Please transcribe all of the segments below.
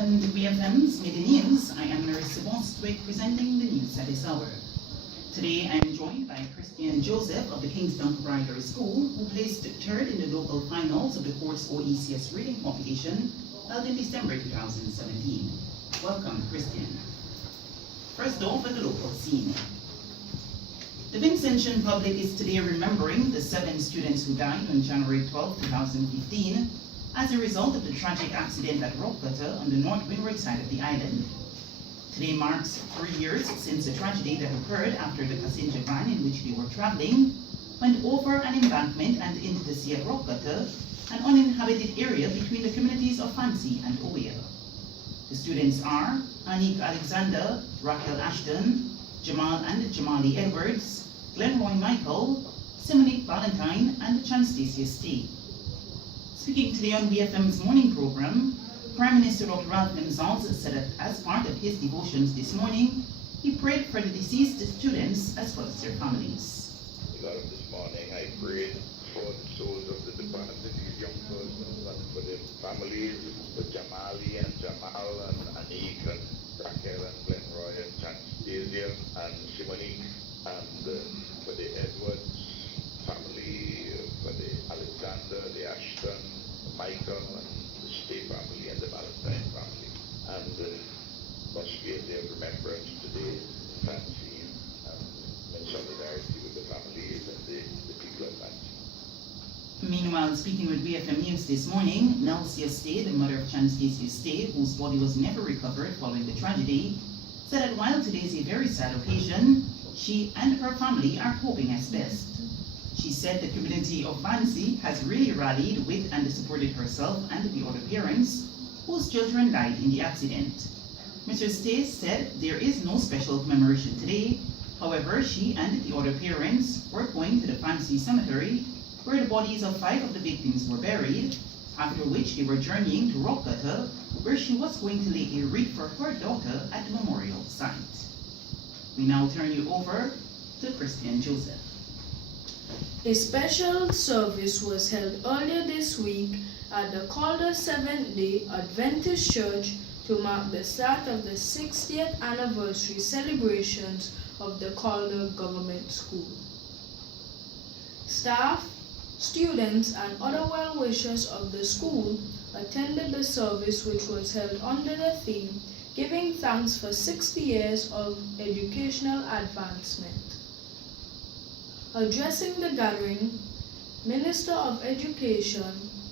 Welcome to WEFM's Midday News. I am Nurse Bostwick presenting the news at this hour. Today I am joined by Christian Joseph of the Kingston Proprietary School, who placed third in the local finals of the course OECS reading competition held in December 2017. Welcome, Christian. First off, at the local scene. The Vincentian public is today remembering the 7 students who died on January 12, 2015 as a result of the tragic accident at Rock Gutter on the north windward side of the island. Today marks 3 years since the tragedy that occurred after the passenger van in which they were traveling went over an embankment and into the sea at Rock Gutter, an uninhabited area between the communities of Fancy and Oya. The students are Anik Alexander, Raquel Ashton, Jamal and Jamali Edwards, Glenroy Michael, Simonique Valentine, and Chanstacia Stee. Speaking today on WEFM's morning program, Prime Minister Dr. Ralph Gonsalves said that as part of his devotions this morning, he prayed for the deceased students as well as their families. God, this morning I prayed for the souls of the departed, these young persons, and for their families, for Jamali and Jamal and Anik and Raquel and Glenroy and Chanstacia and Simonique, and for the Edwards family, for the Alexander, the Ashton, Michael, and the Stay family and the Valentine family. And must be a day of remembrance today, Fancy, and in solidarity with the families and the people of Fancy. Meanwhile, speaking with WEFM News this morning, Nelsia Stay, the mother of Chanstacia Stay, whose body was never recovered following the tragedy, said that while today is a very sad occasion, she and her family are coping as best. She said the community of Fancy has really rallied with and supported herself and the other parents whose children died in the accident. Mr. Stay said there is no special commemoration today. However, she and the other parents were going to the Fancy Cemetery where the bodies of 5 of the victims were buried, after which they were journeying to Rock Gutter, where she was going to lay a wreath for her daughter at the memorial site. We now turn you over to Christian Joseph. A special service was held earlier this week at the Calder Seventh-day Adventist Church to mark the start of the 60th anniversary celebrations of the Calder Government School. Staff, students, and other well-wishers of the school attended the service, which was held under the theme, Giving Thanks for 60 Years of Educational Advancement. Addressing the gathering, Minister of Education,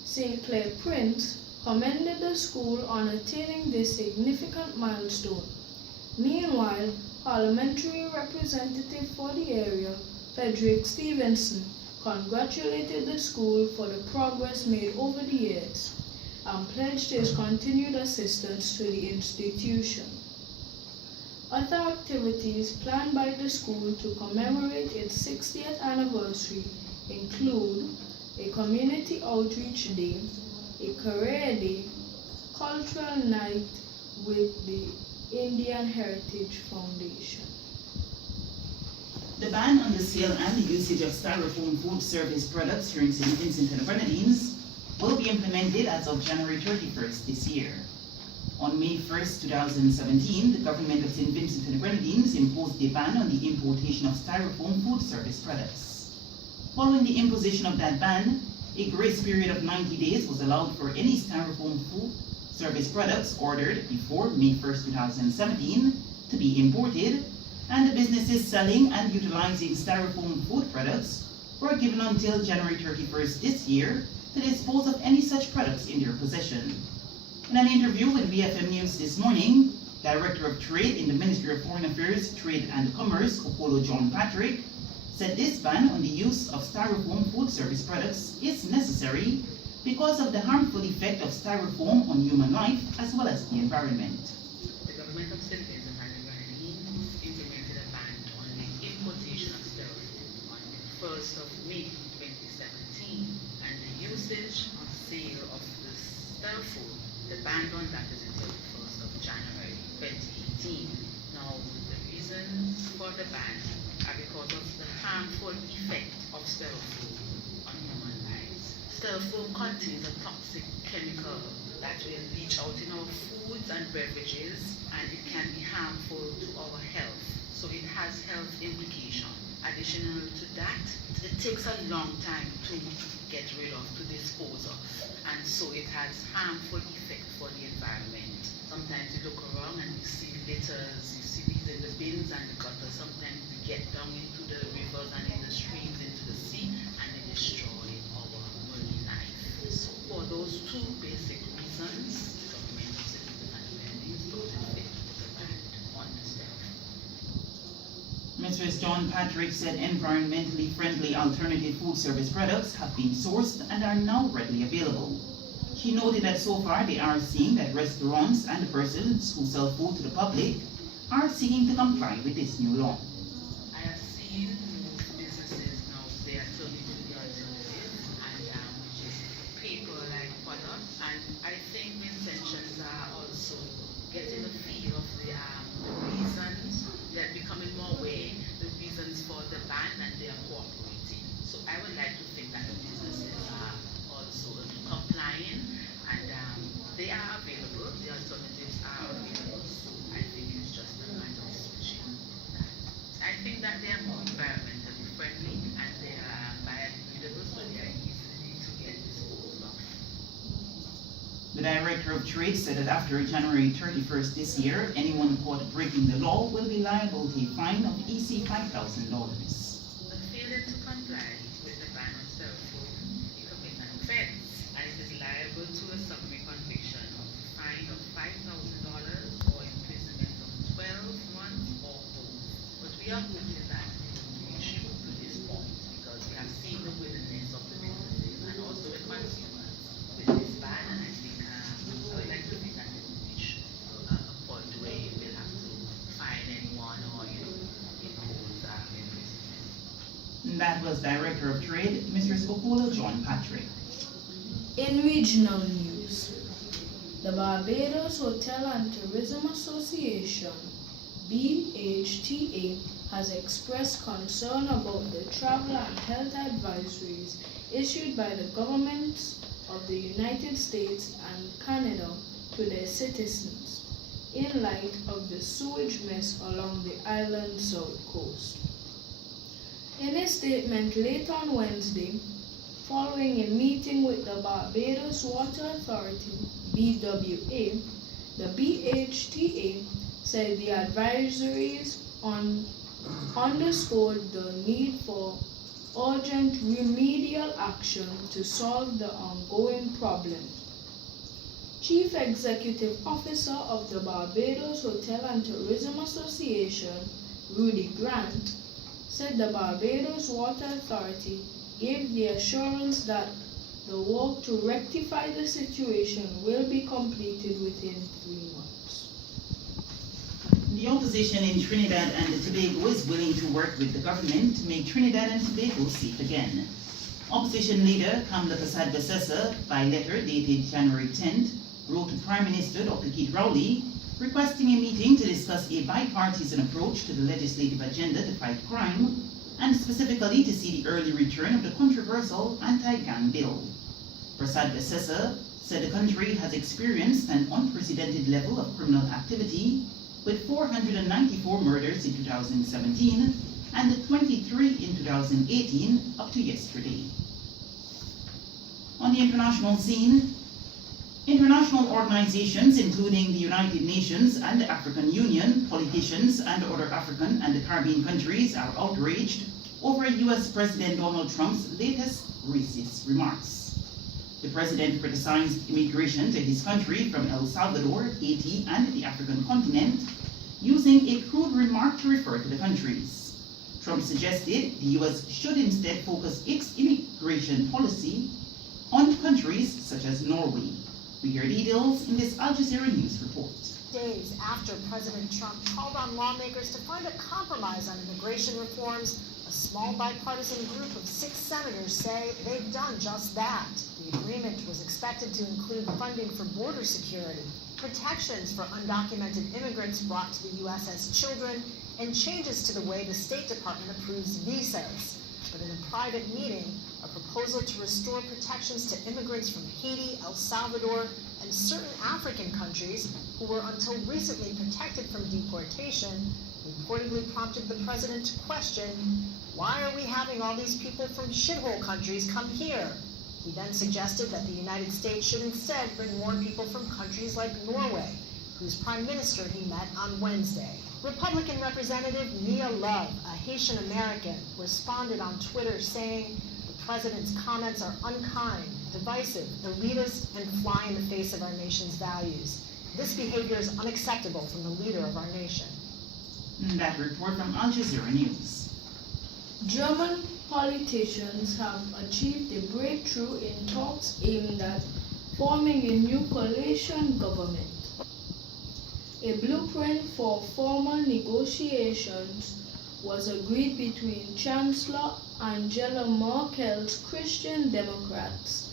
St. Clair Prince, commended the school on attaining this significant milestone. Meanwhile, Parliamentary Representative for the area, Frederick Stevenson, congratulated the school for the progress made over the years and pledged his continued assistance to the institution. Other activities planned by the school to commemorate its 60th anniversary include a community outreach day, a career day, cultural night with the Indian Heritage Foundation. The ban on the sale and the usage of styrofoam food service products here in St. Vincent and the Grenadines will be implemented as of January 31st this year. On May 1st, 2017, the government of St. Vincent and the Grenadines imposed a ban on the importation of styrofoam food service products. Following the imposition of that ban, a grace period of 90 days was allowed for any styrofoam food service products ordered before May 1st, 2017 to be imported, and the businesses selling and utilizing styrofoam food products were given until January 31st this year to dispose of any such products in their possession. In an interview with WEFM News this morning, Director of Trade in the Ministry of Foreign Affairs, Trade and Commerce, Okolo John Patrick, said this ban on the use of styrofoam food service products is necessary because of the harmful effect of styrofoam on human life as well as the environment. The government of St. Vincent and the Grenadines implemented a ban on the importation of styrofoam on the 1st of May 2017, and the usage or sale of the styrofoam, the ban on that is until the 1st of January 2018. Now, the reasons for the ban are because of the harmful effect of styrofoam on human lives. Styrofoam contains a toxic chemical that will leach out in our foods and beverages, and it can be harmful to our health. So it has health implications. Additional to that, it takes a long time to get rid of, to dispose of, and so it has harmful effect for the environment. Sometimes you look around and you see litters, you see these in the bins and the gutters. Sometimes they get down into the rivers and in the streams, into the sea, and they destroy our marine life. So for those two basic reasons, government of citizens and vendors thought it fit to put a ban on this stuff. Mr. John Patrick said environmentally friendly alternative food service products have been sourced and are now readily available. She noted that so far they are seeing that restaurants and persons who sell food to the public are seeking to comply with this new law. I have seen most businesses now, they are turning to the alternative, and which is paper-like products, and I think the intentions are also getting a feel of the reasons. They're becoming more aware the reasons for the ban, and they are cooperating. So I would like to think that the businesses are also complying, and they are available. The alternatives are available. So I think it's just a matter of switching that. I think that they are more environmentally friendly, and they are biodegradable, so they are easy to get disposed of. The Director of Trade said that after January 31st this year, anyone caught breaking the law will be liable to a fine of EC $5,000. The failure to comply with the ban on styrofoam, you commit an offense, and it is liable to a summary conviction of a fine of $5,000 or imprisonment of 12 months or both. But we are hoping that it will reach to this point, because we have seen the willingness of the businesses and also the consumers with this ban, and I think I would like to think that it will reach a point where you will have to fine anyone or impose imprisonment. That was Director of Trade, Mr. Spokola John Patrick. In regional news, the Barbados Hotel and Tourism Association, BHTA, has expressed concern about the travel and health advisories issued by the governments of the United States and Canada to their citizens in light of the sewage mess along the island's south coast. In a statement late on Wednesday, following a meeting with the Barbados Water Authority, BWA, the BHTA said the advisories underscored the need for urgent remedial action to solve the ongoing problem. Chief Executive Officer of the Barbados Hotel and Tourism Association, Rudy Grant, said the Barbados Water Authority gave the assurance that the work to rectify the situation will be completed within 3 months. The opposition in Trinidad and Tobago is willing to work with the government to make Trinidad and Tobago safe again. Opposition leader Kamla Persad-Besesa, by letter dated January 10th, wrote to Prime Minister Dr. Keith Rowley requesting a meeting to discuss a bipartisan approach to the legislative agenda to fight crime, and specifically to see the early return of the controversial anti-gang bill. Persad-Besesa said the country has experienced an unprecedented level of criminal activity, with 494 murders in 2017 and 23 in 2018 up to yesterday. On the international scene, international organizations including the United Nations and the African Union, politicians and other African and Caribbean countries are outraged over US President Donald Trump's latest racist remarks. The president criticized immigration to his country from El Salvador, Haiti, and the African continent, using a crude remark to refer to the countries. Trump suggested the US should instead focus its immigration policy on countries such as Norway. We hear details in this Al Jazeera News report. Days after President Trump called on lawmakers to find a compromise on immigration reforms, a small bipartisan group of 6 senators say they've done just that. The agreement was expected to include funding for border security, protections for undocumented immigrants brought to the U.S. as children, and changes to the way the State Department approves visas. But in a private meeting, a proposal to restore protections to immigrants from Haiti, El Salvador, and certain African countries who were until recently protected from deportation reportedly prompted the president to question, why are we having all these people from shithole countries come here? He then suggested that the United States should instead bring more people from countries like Norway, whose prime minister he met on Wednesday. Republican Representative Nia Love, a Haitian American, responded on Twitter saying the president's comments are unkind, divisive, elitist, and fly in the face of our nation's values. This behavior is unacceptable from the leader of our nation. That report from Al Jazeera News. German politicians have achieved a breakthrough in talks aimed at forming a new coalition government. A blueprint for formal negotiations was agreed between Chancellor Angela Merkel's Christian Democrats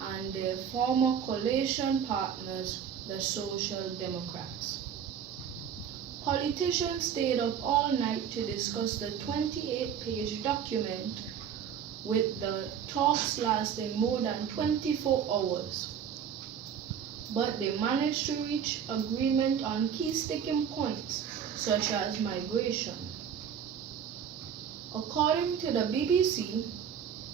and their former coalition partners, the Social Democrats. Politicians stayed up all night to discuss the 28-page document, with the talks lasting more than 24 hours. But they managed to reach agreement on key sticking points, such as migration. According to the BBC,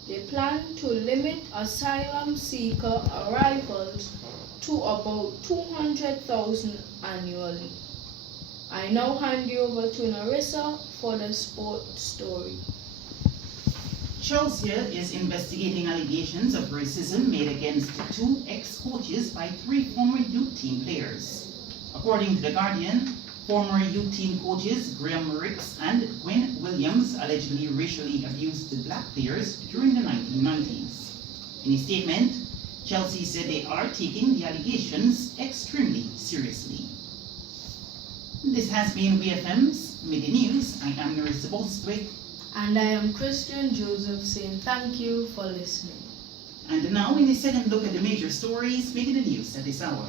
they plan to limit asylum seeker arrivals to about 200,000 annually. I now hand you over to Narissa for the sports story. Chelsea is investigating allegations of racism made against 2 ex-coaches by 3 former youth team players. According to The Guardian, former youth team coaches Graham Ricks and Gwen Williams allegedly racially abused the black players during the 1990s. In a statement, Chelsea said they are taking the allegations extremely seriously. This has been WEFM's Midday News. I am Narissa Bolstwick. And I am Christian Joseph saying thank you for listening. And now in a second look at the major stories making the news at this hour.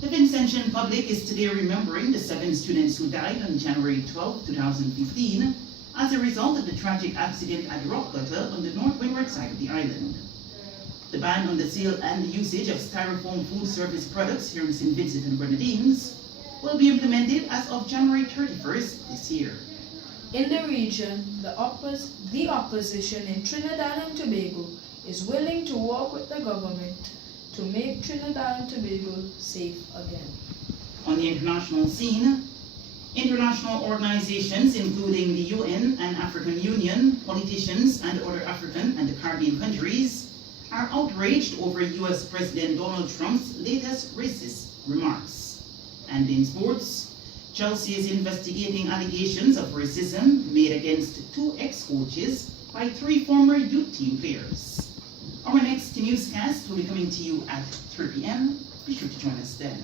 The Vincentian public is today remembering the 7 students who died on January 12, 2015 as a result of the tragic accident at Rock Gutter on the north windward side of the island. The ban on the sale and the usage of styrofoam food service products here in St. Vincent and Grenadines will be implemented as of January 31st this year. In the region, the opposition in Trinidad and Tobago is willing to work with the government to make Trinidad and Tobago safe again. On the international scene, international organizations including the UN and African Union, politicians and other African and Caribbean countries are outraged over US President Donald Trump's latest racist remarks. And in sports, Chelsea is investigating allegations of racism made against 2 ex-coaches by 3 former youth team players. Our next newscast will be coming to you at 3 p.m. Be sure to join us then.